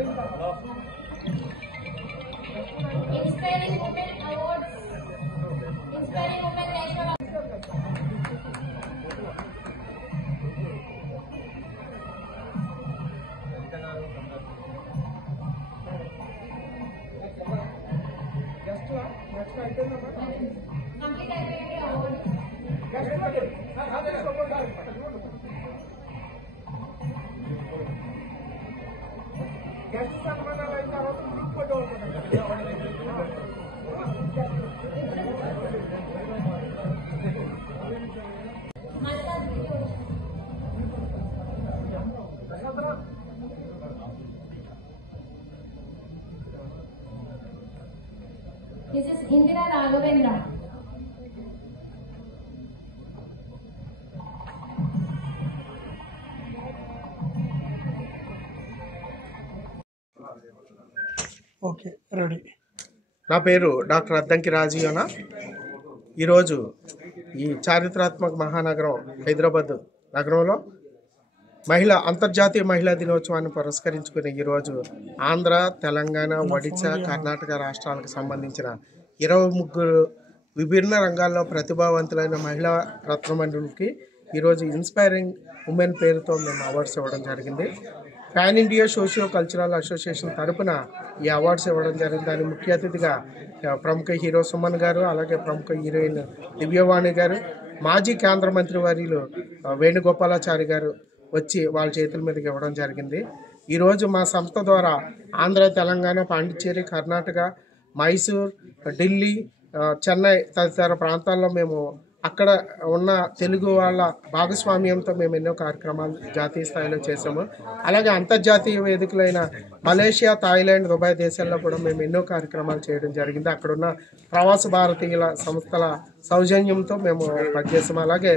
Inspiring Women Awards. Inspiring Women National. This is Indira Raghavendra. Okay ready. నా పేరు doctor Addanki రాజీవన. ఈరోజు ఈ చారిత్రాత్మక మహానగరం హైదరాబాద్ నగరంలో అంతర్జాతీయ మహిళా దినోత్సవాన్ని పురస్కరించుకుని ఈరోజు ఆంధ్ర, తెలంగాణ, ఒడిశా, కర్ణాటక రాష్ట్రాలకు సంబంధించిన 23 విభిన్న రంగాల్లో ప్రతిభావంతులైన మహిళా రత్నమండలికి ఈరోజు ఇన్స్పైరింగ్ ఉమెన్ పేరుతో మేము అవార్డ్స్ ఇవ్వడం జరిగింది. Pan India socio cultural association తరపున ఈ అవార్డ్స్ ఇవ్వడం జరిగింది. దాని ముఖ్య అతిథిగా ప్రముఖ హీరో సుమన్ గారు, అలాగే ప్రముఖ హీరోయిన్ దివ్యవాణి గారు, మాజీ కేంద్ర మంత్రి వర్యులు వేణుగోపాలాచారి గారు వచ్చి వాళ్ళ చేతుల మీదకి ఇవ్వడం జరిగింది. ఈరోజు మా సంస్థ ద్వారా ఆంధ్ర, తెలంగాణ, పాండిచ్చేరి, కర్ణాటక, మైసూర్, ఢిల్లీ, చెన్నై తదితర ప్రాంతాల్లో మేము అక్కడ ఉన్న తెలుగు వాళ్ళ భాగస్వామ్యంతో మేము ఎన్నో కార్యక్రమాలు జాతీయ స్థాయిలో చేసాము. అలాగే అంతర్జాతీయ వేదికలైన మలేషియా, థాయిలాండ్, దుబాయ్ దేశాల్లో కూడా మేము ఎన్నో కార్యక్రమాలు చేయడం జరిగింది. అక్కడున్న ప్రవాస భారతీయుల సంస్థల సౌజన్యంతో మేము పనిచేసాము. అలాగే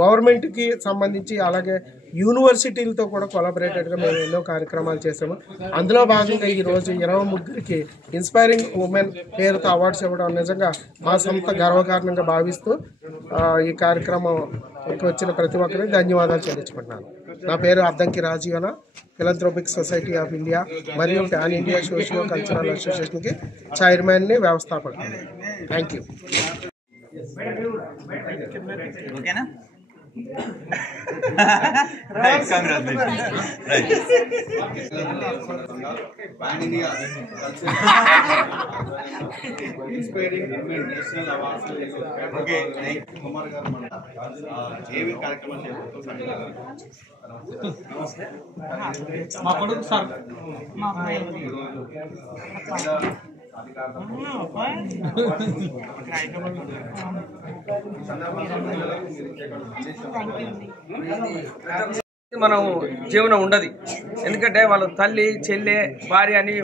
గవర్నమెంట్కి సంబంధించి అలాగే యూనివర్సిటీలతో కూడా కొలాబరేటెడ్గా మేము ఎన్నో కార్యక్రమాలు చేసాము. అందులో భాగంగా ఈరోజు 23కి ఇన్స్పైరింగ్ ఉమెన్ పేరుతో అవార్డ్స్ ఇవ్వడం నిజంగా మా సంస్థ గర్వకారణంగా భావిస్తూ ఈ కార్యక్రమంకి వచ్చిన ప్రతి ఒక్కరికి ధన్యవాదాలు చెల్లించుకుంటున్నాను. నా పేరు అద్దంకి రాజీవన, ఫిలంథ్రోపిక్ సొసైటీ ఆఫ్ ఇండియా మరియు పాన్ ఇండియా సోషియో కల్చరల్ అసోసియేషన్కి చైర్మన్ని, వ్యవస్థాపకులు. Thank you. ఓకేనా? Right, congratulations. Right. Inspiring Women National Awards. Okay, Kumar garu mana ఏవి కార్యక్రమాలు చేపడుతున్నారు? మా కొడుకు సార్ మా మనం జీవనం ఉండదు. ఎందుకంటే వాళ్ళ తల్లి, చెల్లె, భార్య అని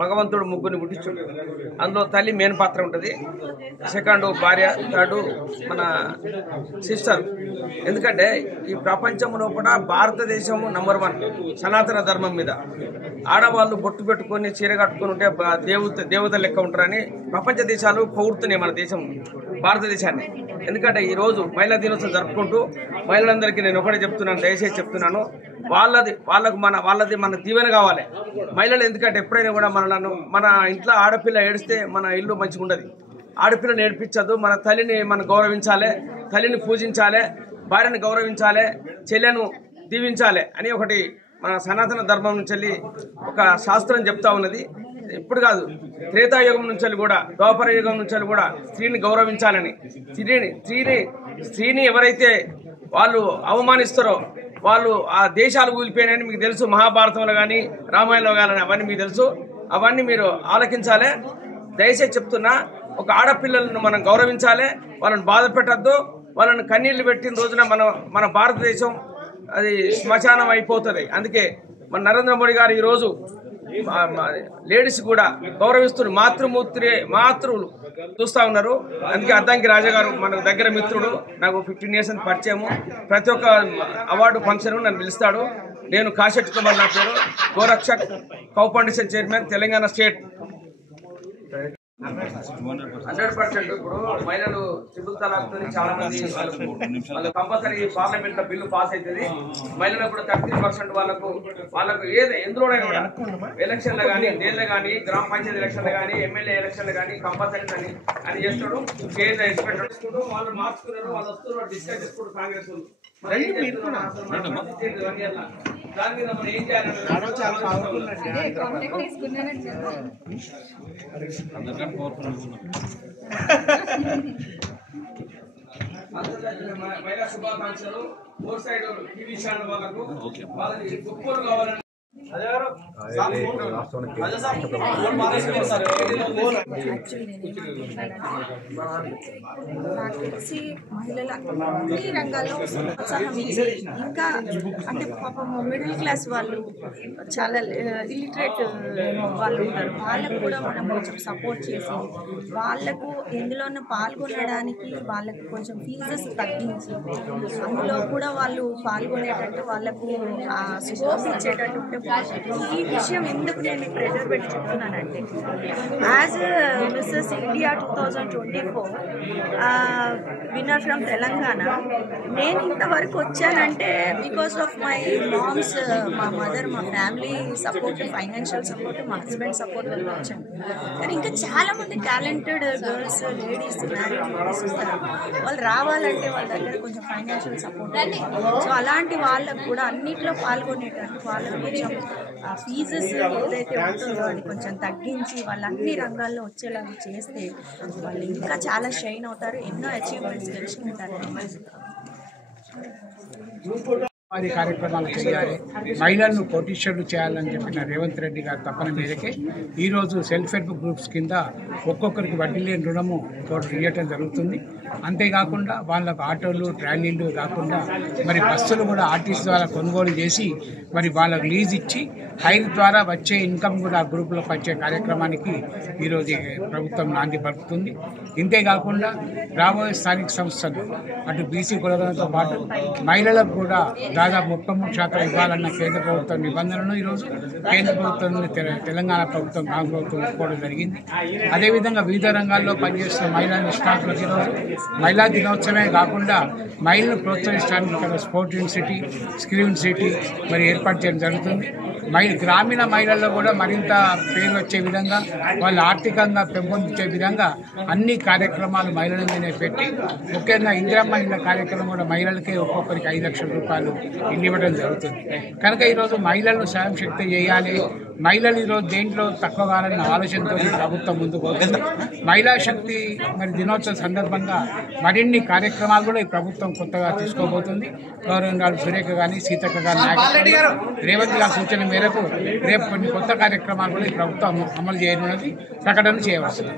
భగవంతుడు ముగ్గురిని పుట్టించుండు. అందులో తల్లి మెయిన్ పాత్ర ఉంటుంది, సెకండ్ భార్య, థర్డ్ మన సిస్టర్. ఎందుకంటే ఈ ప్రపంచంలో కూడా భారతదేశం నంబర్ 1 సనాతన ధర్మం మీద. ఆడవాళ్ళు బొట్టు పెట్టుకొని చీర కట్టుకొని ఉంటే దేవత లెక్క ఉంటారని ప్రపంచ దేశాలు పొగుడుతున్నాయి మన దేశం, భారతదేశాన్ని. ఎందుకంటే ఈరోజు మహిళా దినోత్సవం జరుపుకుంటూ మహిళలందరికీ నేను ఒకటే చెప్తున్నాను, దయచేసి చెప్తున్నాను, వాళ్ళది మన దీవెన కావాలి మహిళలు. ఎందుకంటే ఎప్పుడైనా కూడా మన ఇంట్లో ఆడపిల్ల ఏడిస్తే మన ఇల్లు మంచిగా ఉండదు. ఆడపిల్లని ఏడిపించద్దు. మన తల్లిని మనం గౌరవించాలి, తల్లిని పూజించాలి, భార్యను గౌరవించాలి, చెల్లెను దీవించాలి అని ఒకటి మన సనాతన ధర్మం నుంచి ఒక శాస్త్రం చెప్తా ఉన్నది. ఇప్పుడు కాదు, త్రేతాయుగం నుంచి కూడా, ద్వాపర యుగం నుంచి కూడా స్త్రీని గౌరవించాలని. స్త్రీని ఎవరైతే వాళ్ళు అవమానిస్తారో వాళ్ళు ఆ దేశాలు కూలిపోయినాయని మీకు తెలుసు. మహాభారతంలో కానీ రామాయణంలో కానీ అవన్నీ మీకు తెలుసు. అవన్నీ మీరు ఆలకించాలి. దయచేసి చెప్తున్నా, ఒక ఆడపిల్లలను మనం గౌరవించాలి, వాళ్ళని బాధ పెట్టద్దు. వాళ్ళని కన్నీళ్లు పెట్టిన రోజున మన భారతదేశం అది శ్మశానం అయిపోతుంది. అందుకే మన నరేంద్ర మోడీ గారు ఈరోజు లేడీస్ కూడా గౌరవిస్తున్నారు. మాతృలు చూస్తూ ఉన్నారు. అందుకే అద్దంకి రాజా గారు మన దగ్గర మిత్రుడు, నాకు 15 years అని పరిచయము. ప్రతి ఒక్క అవార్డు ఫంక్షన్ నన్ను పిలుస్తాడు. నేను కాశెట్టి కుమార్, నా పేరు, Gorakshak cow foundation chairman, Telangana state. 100%. ఇప్పుడు మహిళలు ట్రిపుల్ తలాక్ చాలా మంది వాళ్ళు కంపల్సరీ పార్లమెంట్ లో బిల్లు పాస్ అవుతుంది. మహిళలు ఇప్పుడు 33% వాళ్ళకు ఏది ఎందులోనే కూడా ఎలక్షన్లు కానీ దేనిలో కానీ గ్రామ పంచాయతీ ఎలక్షన్లు కానీ ఎమ్మెల్యే ఎలక్షన్లు కానీ కంపల్సరీ అని చేస్తాడు. కేంద్ర ఎక్స్పెక్ట్ చేసుకుంటూ వాళ్ళు మార్చుకున్నారు, వాళ్ళు వస్తున్నారు, డిస్కస్ చేసుకుంటూ కాంగ్రెస్ దాని మీద మనం ఏం చేయాలి మహిళా శుభాకాంక్షలు. 4 సైడ్ టీవీ ఛానల్ వాళ్ళకు వాళ్ళకి గొప్పలు కావాలని నాకు తెలిసి మహిళలు అన్ని రంగాల్లో ఉత్సాహం ఇంకా అంటే పాపం మిడిల్ క్లాస్ వాళ్ళు చాలా ఇలిటరేట్ వాళ్ళు ఉంటారు, వాళ్ళకు కూడా మనం కొంచెం సపోర్ట్ చేసి వాళ్ళకు ఎందులోనూ పాల్గొనడానికి వాళ్ళకు కొంచెం ఫీజెస్ తగ్గించి అందులో కూడా వాళ్ళు పాల్గొనేటట్టు వాళ్ళకు స్కోప్ ఇచ్చేటట్టు ఉంటే ఈ విషయం ఎందుకు నేను ప్రెజర్ పెట్టి చెప్తున్నానంటే as Mrs India 2024 winner from Telangana నేను ఇంతవరకు వచ్చానంటే బికాస్ ఆఫ్ మై మామ్స్, మా మదర్, మా ఫ్యామిలీ సపోర్ట్, ఫైనాన్షియల్ సపోర్ట్, మా హస్బెండ్ సపోర్ట్ వల్ల వచ్చాను. కానీ ఇంకా చాలామంది talented girls, ladies, married ladies ఉంటారు, వాళ్ళు రావాలంటే వాళ్ళ దగ్గర కొంచెం ఫైనాన్షియల్ సపోర్ట్. సో అలాంటి వాళ్ళకు కూడా అన్నిట్లో పాల్గొనేటట్టు వాళ్ళకు కొంచెం ఫీజెస్ ఏదైతే ఉంటుందో అది కొంచెం తగ్గించి వాళ్ళు అన్ని రంగాల్లో వచ్చేలాగా చేస్తే వాళ్ళు ఇంకా చాలా షైన్ అవుతారు, ఎన్నో అచీవ్మెంట్స్ గెలుచుకుంటారు. అది కార్యక్రమాలు చేయాలి, మహిళలను కోటీశ్వరులు చేయాలని చెప్పిన రేవంత్ రెడ్డి గారు తప్పన మేరకే ఈరోజు సెల్ఫ్ హెల్ప్ గ్రూప్స్ కింద ఒక్కొక్కరికి వడ్డీ లేని రుణము ఇవ్వటం జరుగుతుంది. అంతేకాకుండా వాళ్ళకు ఆటోలు, ట్రాలీలు కాకుండా మరి బస్సులు కూడా ఆర్టీసీ ద్వారా కొనుగోలు చేసి మరి వాళ్ళకు లీజ్ ఇచ్చి హైర్ ద్వారా వచ్చే ఇన్కమ్ కూడా ఆ గ్రూపులకు వచ్చే కార్యక్రమానికి ఈరోజు ప్రభుత్వం నాంది పలుకుతుంది. ఇంతేకాకుండా రాబోయే స్థానిక సంస్థలు అటు బీసీ కులగలతో పాటు మహిళలకు కూడా దాదాపు 33% ఇవ్వాలన్న కేంద్ర ప్రభుత్వం నిబంధనలను ఈరోజు కేంద్ర ప్రభుత్వం తెలంగాణ ప్రభుత్వం, కాంగ్రెస్ ప్రభుత్వం ఒప్పుకోవడం జరిగింది. అదేవిధంగా వివిధ రంగాల్లో పనిచేస్తున్న మహిళా నిష్ణాతులకు ఈరోజు మహిళా దినోత్సవమే కాకుండా మహిళలను ప్రోత్సహించడానికి ఇక్కడ స్పోర్ట్ యూనివర్సిటీ, స్కిల్ యూనివర్సిటీ మరి ఏర్పాటు చేయడం జరుగుతుంది. గ్రామీణ మహిళల్లో కూడా మరింత పేరు వచ్చే విధంగా వాళ్ళు ఆర్థికంగా పెంపొందించే విధంగా అన్ని కార్యక్రమాలు మహిళల మీదే పెట్టి ముఖ్యంగా ఇందిరమ్మ ఇళ్ళ కార్యక్రమం కూడా మహిళలకే ఒక్కొక్కరికి 5 లక్షల రూపాయలు ఇల్లు ఇవ్వడం జరుగుతుంది. కనుక ఈరోజు మహిళలను స్వయం శక్తి చేయాలి, మహిళలు ఈరోజు దేంట్లో తక్కువ కావాలన్న ఆలోచనతో ప్రభుత్వం ముందుకు పోతుంది. మహిళా శక్తి మరి దినోత్సవం సందర్భంగా మరిన్ని కార్యక్రమాలు కూడా ఈ ప్రభుత్వం కొత్తగా తీసుకోబోతుంది. గౌరవ సురేఖ కానీ, సీతక్క కానీ, రేవంత్ గారి సూచన మేరకు రేపు కొన్ని కొత్త కార్యక్రమాలు కూడా ఈ ప్రభుత్వం అమలు చేయనున్నది, ప్రకటన చేయవలసింది.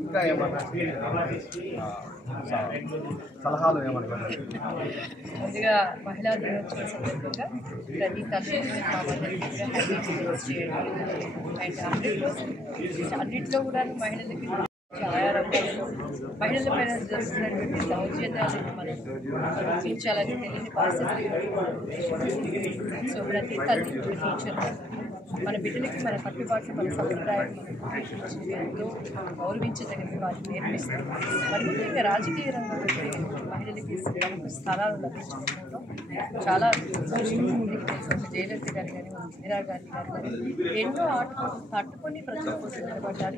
ఇంకా ఏమన్నా సలహాలు ఏమన్నా? ముందుగా మహిళా దినోత్సవం సందర్భంగా ప్రతి తల్లి అండ్ అన్నింటిలో కూడా మహిళలకి చాలా రంగాలలో మహిళల పైన జరుగుతున్నటువంటి దౌర్జన్యాలను మనం గుర్తించాలని తెలియని పరిస్థితి. సో ప్రతి తల్లి, టీచర్ మన బిడ్డలకి మన కట్టుబాట్లు, మన సంప్రదాయం ఎంతో గౌరవించదగిన వారి నేర్పిస్తారు. మరి ముఖ్యంగా రాజకీయ రంగంలో మహిళలకి స్థలాలు లభించడంలో చాలా జయలలిత గారి కానీ, ఇందిరా గాంధీ గారు కానీ ఎన్నో ఆటలు తట్టుకొని ప్రజల కోసం నిలబడ్డారు.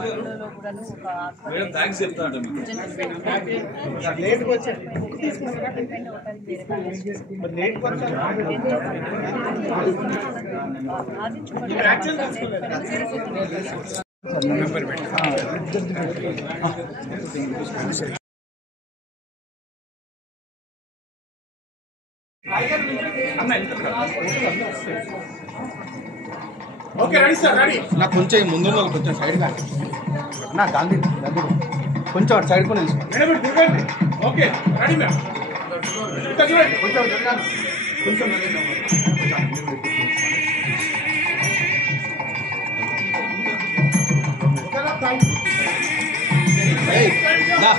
మహిళలలో కూడా ఒక ఓకే రెడీ సార్, రెడీ. నాకు కొంచెం ముందు కొంచెం సైడ్ కానీ నా గాంధీ కొంచెం అటు సైడ్ కూడా ఓకే రెడీ మ్యామ్. కొంచెం కొంచెం దా.